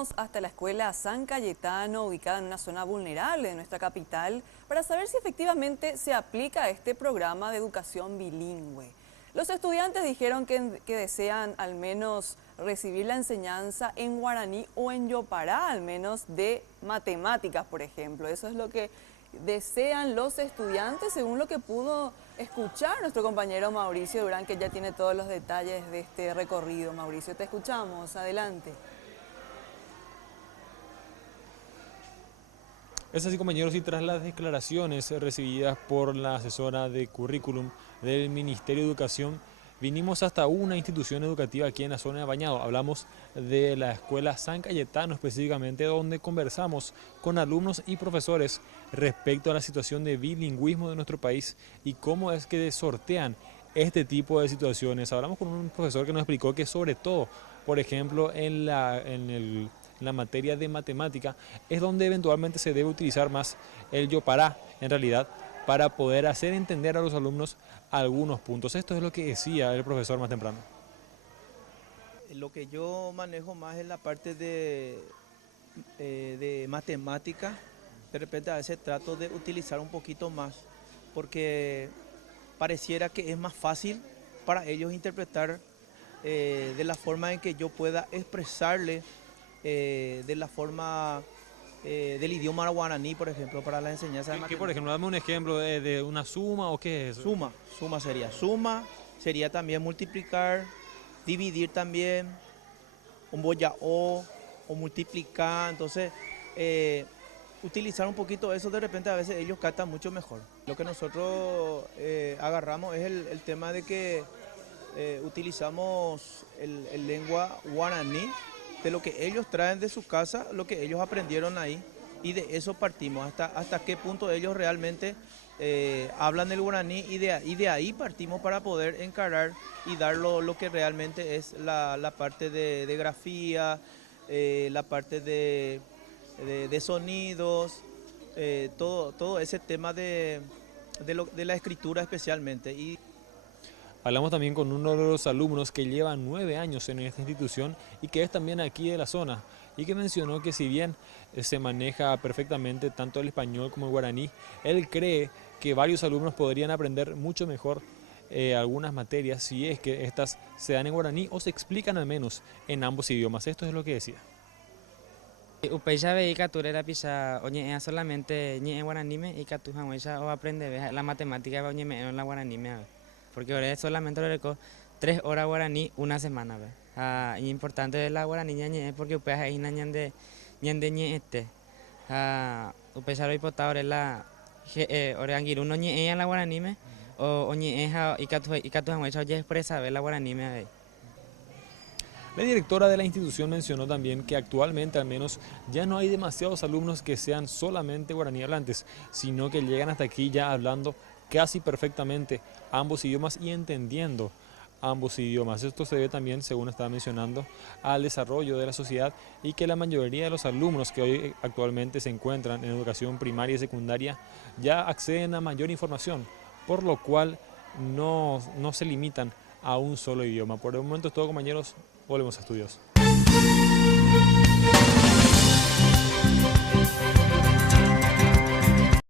fuimos hasta la escuela San Cayetano, ubicada en una zona vulnerable de nuestra capital, para saber si efectivamente se aplica este programa de educación bilingüe. Los estudiantes dijeron que desean al menos recibir la enseñanza en guaraní o en yopará, al menos de matemáticas, por ejemplo. Eso es lo que desean los estudiantes, según lo que pudo escuchar nuestro compañero Mauricio Durán, que ya tiene todos los detalles de este recorrido. Mauricio, te escuchamos. Adelante. Es así, compañeros, y tras las declaraciones recibidas por la asesora de currículum del Ministerio de Educación, vinimos hasta una institución educativa aquí en la zona de Bañado. Hablamos de la escuela San Cayetano específicamente, donde conversamos con alumnos y profesores respecto a la situación de bilingüismo de nuestro país y cómo es que sortean este tipo de situaciones. Hablamos con un profesor que nos explicó que sobre todo, por ejemplo, en la materia de matemática, es donde eventualmente se debe utilizar más el yopará, en realidad, para poder hacer entender a los alumnos algunos puntos. Esto es lo que decía el profesor más temprano. Lo que yo manejo más es la parte de matemática. De repente a veces trato de utilizar un poquito más, porque pareciera que es más fácil para ellos interpretar de la forma en que yo pueda expresarle de la forma del idioma guaraní, por ejemplo, para la enseñanza de ¿Qué, matemáticas. por ejemplo, dame un ejemplo de una suma o qué es eso? Suma sería también multiplicar, dividir también, un boya o multiplicar, entonces utilizar un poquito eso, de repente a veces ellos captan mucho mejor. Lo que nosotros agarramos es el tema de que utilizamos el lengua guaraní, de lo que ellos traen de su casa, lo que ellos aprendieron ahí, y de eso partimos, hasta qué punto ellos realmente hablan el guaraní, y de ahí partimos para poder encarar y dar lo que realmente es la parte de grafía, la parte de sonidos, todo ese tema de la escritura especialmente. Hablamos también con uno de los alumnos que lleva 9 años en esta institución y que es también aquí de la zona, y que mencionó que si bien se maneja perfectamente tanto el español como el guaraní, él cree que varios alumnos podrían aprender mucho mejor algunas materias si es que estas se dan en guaraní o se explican al menos en ambos idiomas. Esto es lo que decía. Upeixa ve ikaturera pisa oñe'ea solamente ñe'e guaraníme y katuja o aprende la matemática oñe'e en la guaraníme, porque ahora solamente lo reco 3 horas guaraní una semana, y importante es la guaraní ñe'e porque upeixa es ñande ñe'ete, upeixa lo hipotado ahora la ore angiru no ñe'e en la guaraníme o oñe'e ikatuja oye expresa ve la guaraníme. La directora de la institución mencionó también que actualmente al menos ya no hay demasiados alumnos que sean solamente guaraní hablantes, sino que llegan hasta aquí ya hablando casi perfectamente ambos idiomas y entendiendo ambos idiomas. Esto se debe también, según estaba mencionando, al desarrollo de la sociedad, y que la mayoría de los alumnos que hoy actualmente se encuentran en educación primaria y secundaria ya acceden a mayor información, por lo cual no se limitan a un solo idioma. Por el momento es todo, compañeros. Volvemos a estudios.